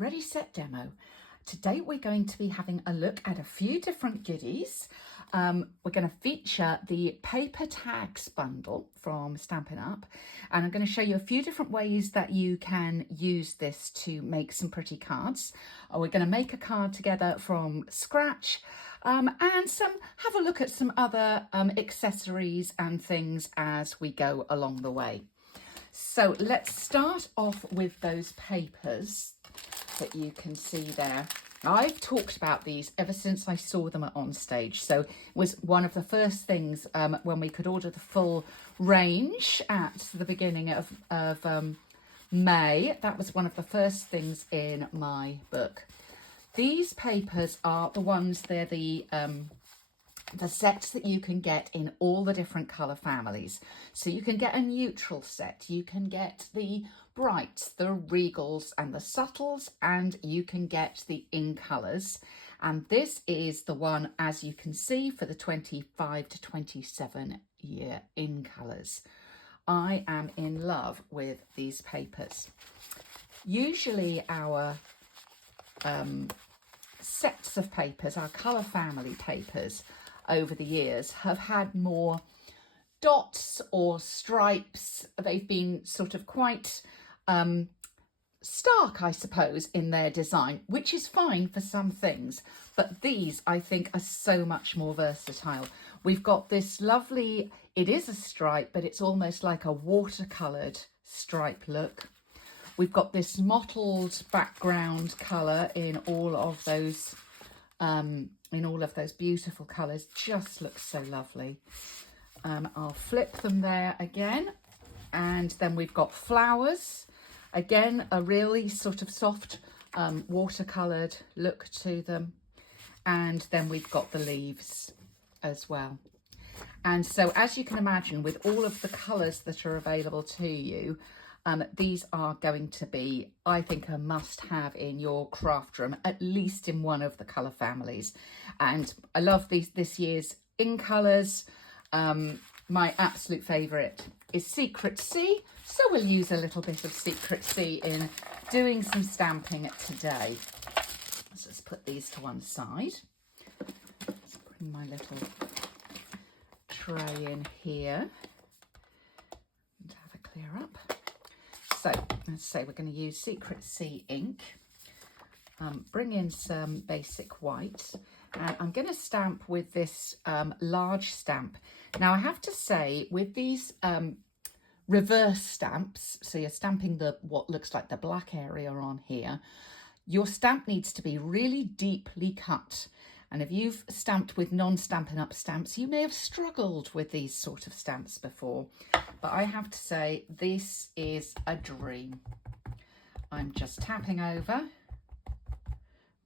Ready Set Demo. Today we're going to be having a look at a few different goodies. We're going to feature the paper tags bundle from Stampin' Up, and I'm going to show you a few different ways that you can use this to make some pretty cards. We're going to make a card together from scratch and have a look at some other accessories and things as we go along the way. So let's start off with those papers that you can see there. I've talked about these ever since I saw them on stage. So it was one of the first things when we could order the full range at the beginning of May. That was one of the first things in my book. These papers are the ones, they're the sets that you can get in all the different colour families. So you can get a neutral set, you can get the brights, the regals and the subtles, and you can get the in colours. And this is the one, as you can see, for the 25 to 27 year in colours. I am in love with these papers. Usually our sets of papers, our colour family papers, over the years have had more dots or stripes. They've been sort of quite stark, I suppose, in their design, which is fine for some things, but these I think are so much more versatile. We've got this lovely, it is a stripe, but it's almost like a watercoloured stripe look. We've got this mottled background colour in all of those beautiful colours. Just looks so lovely. I'll flip them there again, and then we've got flowers, again a really sort of soft watercoloured look to them, and then we've got the leaves as well. And so, as you can imagine, with all of the colours that are available to you, these are going to be, I think, a must-have in your craft room, at least in one of the colour families. And I love this year's in colours. My absolute favourite is Secret C, so we'll use a little bit of Secret C in doing some stamping today. Let's just put these to one side. Let's bring my little tray in here and have a clear up. So let's say we're going to use Secret C ink, bring in some basic white, and I'm going to stamp with this large stamp. Now I have to say, with these reverse stamps, so you're stamping what looks like the black area on here, your stamp needs to be really deeply cut. And if you've stamped with non-Stampin' Up stamps, you may have struggled with these sort of stamps before. But I have to say, this is a dream. I'm just tapping over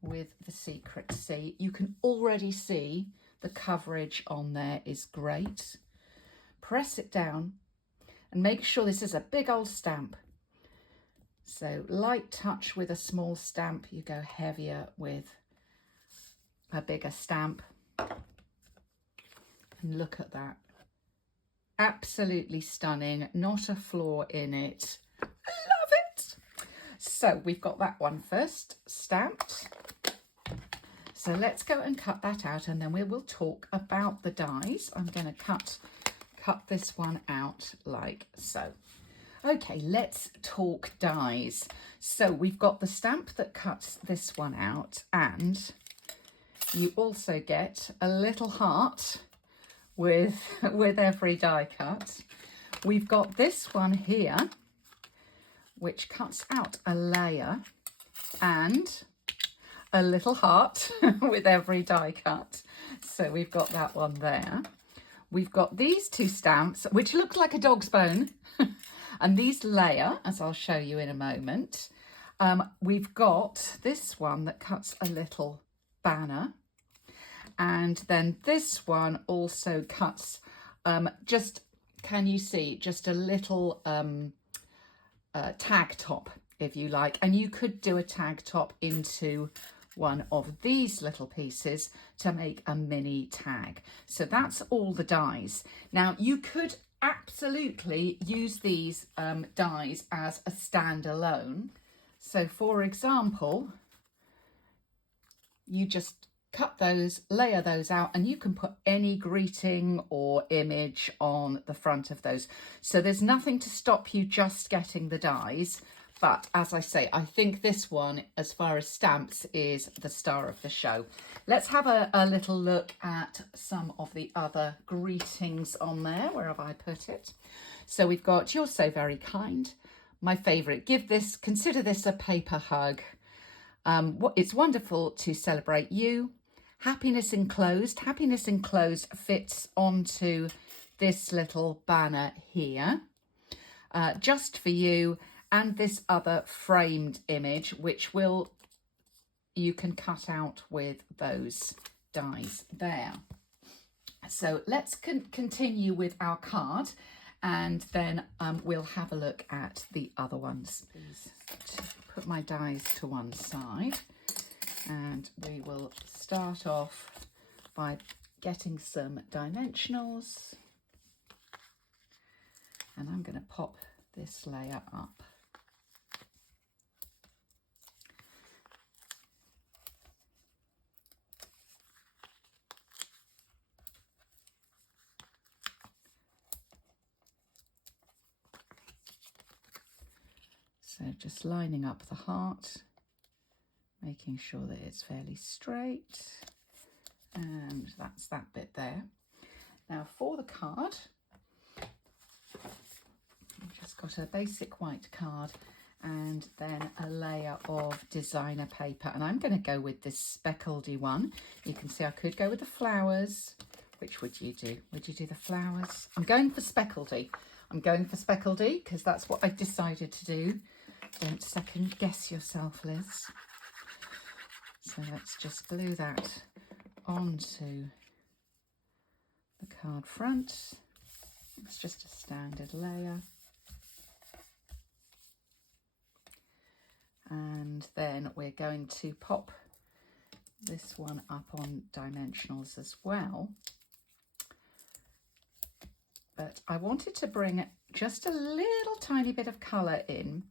with the Secret C. You can already see the coverage on there is great. Press it down and make sure this is a big old stamp. So light touch with a small stamp, you go heavier with a bigger stamp. And look at that. Absolutely stunning, not a flaw in it. I love it. So we've got that one first stamped. So let's go and cut that out, and then we will talk about the dies. I'm going to cut this one out like so. Okay, let's talk dies. So we've got the stamp that cuts this one out, and you also get a little heart with every die cut. We've got this one here, which cuts out a layer, and a little heart with every die cut. So we've got that one there. We've got these two stamps, which look like a dog's bone, and these layer, as I'll show you in a moment. We've got this one that cuts a little banner. And then this one also cuts just, can you see, just a little tag top, if you like. And you could do a tag top into one of these little pieces to make a mini tag. So that's all the dies. Now you could absolutely use these dies as a standalone. So for example, you just cut those, layer those out, and you can put any greeting or image on the front of those. So there's nothing to stop you just getting the dies. But as I say, I think this one, as far as stamps, is the star of the show. Let's have a little look at some of the other greetings on there. Where have I put it? So we've got, "You're so very kind." My favourite, "Consider this a paper hug." It's wonderful to celebrate you. "Happiness enclosed." Happiness enclosed fits onto this little banner here. "Just for you." And this other framed image, which you can cut out with those dies there. So let's continue with our card, and then we'll have a look at the other ones. Please put my dies to one side, and we will start off by getting some dimensionals, and I'm going to pop this layer up. So just lining up the heart, making sure that it's fairly straight, and that's that bit there. Now for the card, I've just got a basic white card and then a layer of designer paper, and I'm going to go with this speckledy one. You can see I could go with the flowers. Which would you do? Would you do the flowers? I'm going for speckledy. I'm going for speckledy because that's what I decided to do. Don't second guess yourself, Liz. So let's just glue that onto the card front. It's just a standard layer. And then we're going to pop this one up on dimensionals as well. But I wanted to bring just a little tiny bit of colour in,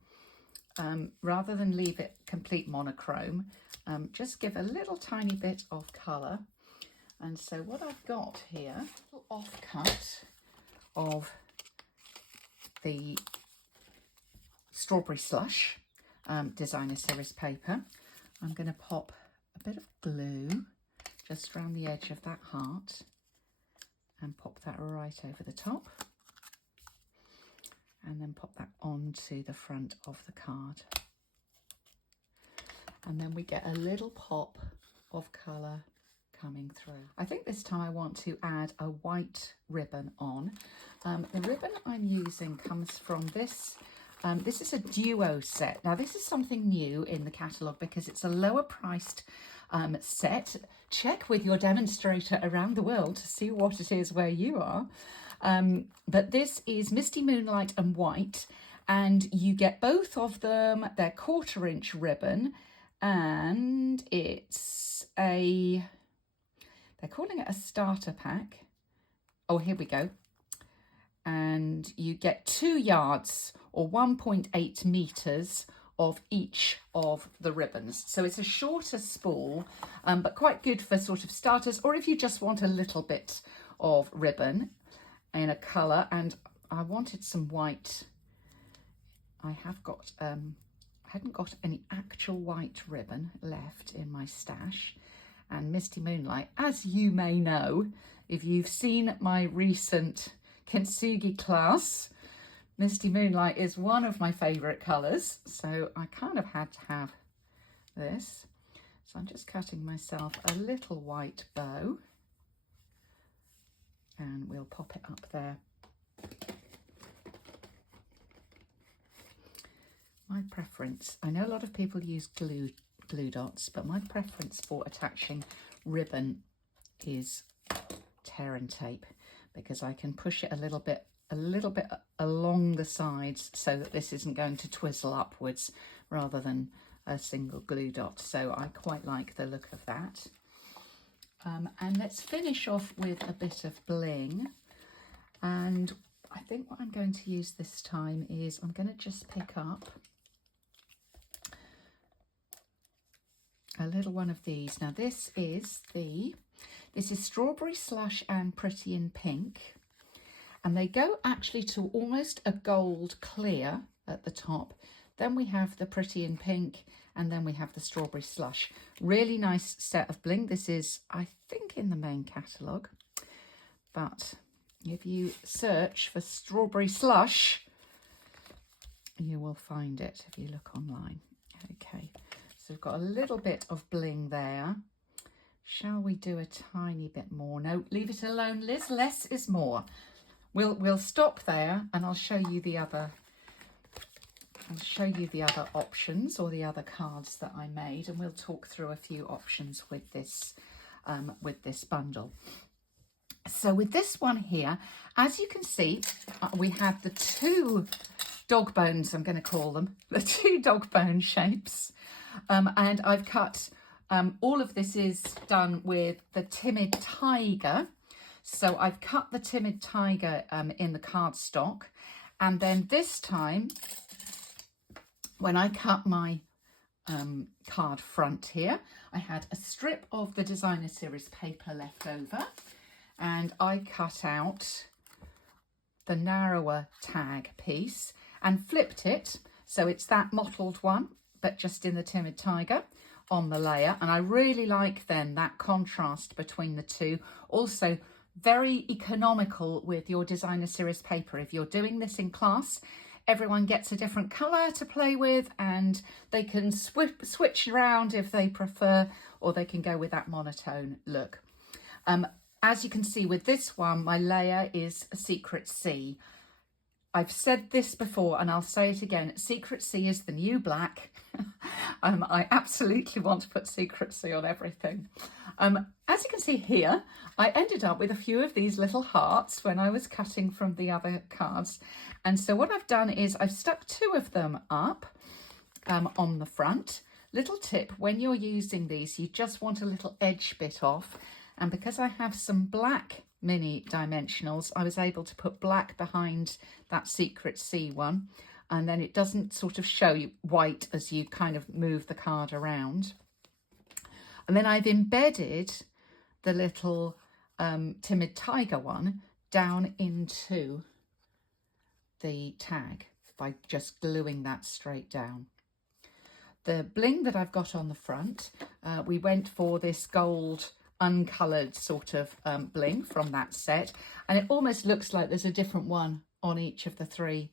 rather than leave it complete monochrome. Just give a little tiny bit of colour. And so what I've got here, a little offcut of the Strawberry Slush designer series paper. I'm going to pop a bit of glue just around the edge of that heart and pop that right over the top, and then pop that onto the front of the card. And then we get a little pop of colour coming through. I think this time I want to add a white ribbon on. The ribbon I'm using comes from this. This is a duo set. Now this is something new in the catalogue because it's a lower priced set. Check with your demonstrator around the world to see what it is where you are. But this is Misty Moonlight and White, and you get both of them. They're 1/4 inch ribbon, and it's they're calling it a starter pack. Oh, here we go. And you get 2 yards or 1.8 meters of each of the ribbons. So it's a shorter spool, but quite good for sort of starters, or if you just want a little bit of ribbon in a colour. And I wanted some white. I hadn't got any actual white ribbon left in my stash. And Misty Moonlight, as you may know, if you've seen my recent Kintsugi class, Misty Moonlight is one of my favourite colours, so I kind of had to have this. So I'm just cutting myself a little white bow, and we'll pop it up there. My preference, I know a lot of people use glue dots, but my preference for attaching ribbon is tear and tape, because I can push it a little bit along the sides so that this isn't going to twizzle upwards rather than a single glue dot. So I quite like the look of that. And let's finish off with a bit of bling. And I think what I'm going to use this time is I'm going to just pick up a little one of these. Now this is Strawberry Slush and Pretty in Pink, and they go actually to almost a gold clear at the top. Then we have the Pretty in Pink, and then we have the Strawberry Slush. Really nice set of bling. This is, I think, in the main catalogue, but if you search for Strawberry Slush, you will find it if you look online. Okay, so we've got a little bit of bling there. Shall we do a tiny bit more? No, leave it alone, Liz. Less is more. We'll stop there, and I'll show you the other. I'll show you the other options or the other cards that I made, and we'll talk through a few options with this bundle. So with this one here, as you can see, we have the two dog bones, I'm going to call them, the two dog bone shapes. And I've cut, all of this is done with the Timid Tiger. So I've cut the Timid Tiger in the cardstock. And then this time, when I cut my card front here, I had a strip of the Designer Series paper left over. And I cut out the narrower tag piece and flipped it, so it's that mottled one, but just in the Timid Tiger on the layer. And I really like then that contrast between the two. Also very economical with your Designer Series paper. If you're doing this in class, everyone gets a different colour to play with, and they can switch around if they prefer, or they can go with that monotone look. As you can see with this one, my layer is a Secret Sea. I've said this before and I'll say it again. Secret Sea is the new black. I absolutely want to put Secret Sea on everything. As you can see here, I ended up with a few of these little hearts when I was cutting from the other cards. And so what I've done is I've stuck two of them up on the front. Little tip, when you're using these, you just want a little edge bit off. And because I have some black mini dimensionals, I was able to put black behind that Secret Sea one, and then it doesn't sort of show you white as you kind of move the card around. And then I've embedded the little Timid Tiger one down into the tag by just gluing that straight down. The bling that I've got on the front, we went for this gold uncoloured sort of bling from that set, and it almost looks like there's a different one on each of the three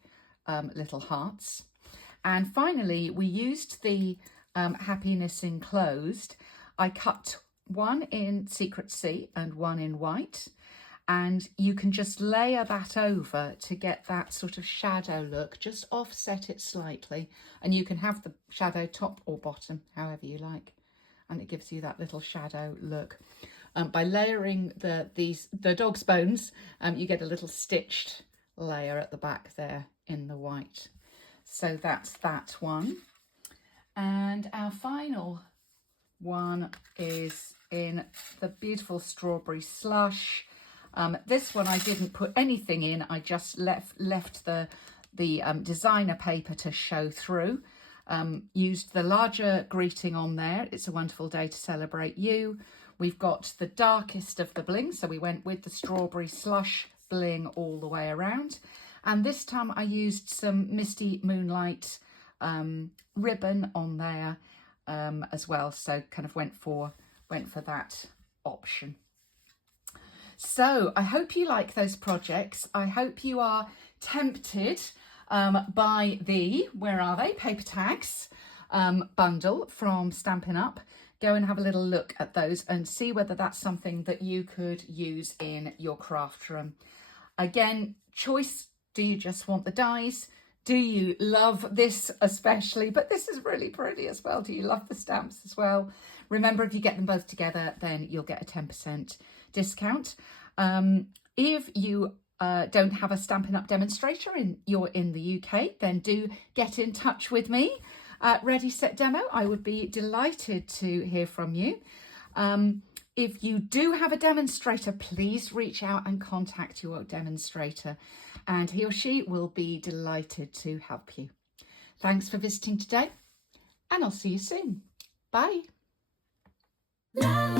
little hearts. And finally, we used the Happiness Enclosed. I cut one in Secret Sea and one in white, and you can just layer that over to get that sort of shadow look. Just offset it slightly, and you can have the shadow top or bottom, however you like, and it gives you that little shadow look. By layering the dog's bones, you get a little stitched layer at the back there in the white. So that's that one. And our final one is in the beautiful Strawberry Slush. This one I didn't put anything in, I just left the designer paper to show through. Used the larger greeting on there. It's a wonderful day to celebrate you. We've got the darkest of the bling, so we went with the Strawberry Slush bling all the way around. And this time I used some Misty Moonlight ribbon on there as well, so kind of went for that option. So I hope you like those projects. I hope you are tempted by the, where are they, paper tags bundle from Stampin' Up. Go and have a little look at those and see whether that's something that you could use in your craft room. Again, choice, do you just want the dies? Do you love this especially? But this is really pretty as well. Do you love the stamps as well? Remember, if you get them both together, then you'll get a 10% discount. If you don't have a Stampin' Up demonstrator and you're in the UK, then do get in touch with me at Ready Set Demo. I would be delighted to hear from you. If you do have a demonstrator, please reach out and contact your demonstrator, and he or she will be delighted to help you. Thanks for visiting today, and I'll see you soon. Bye. La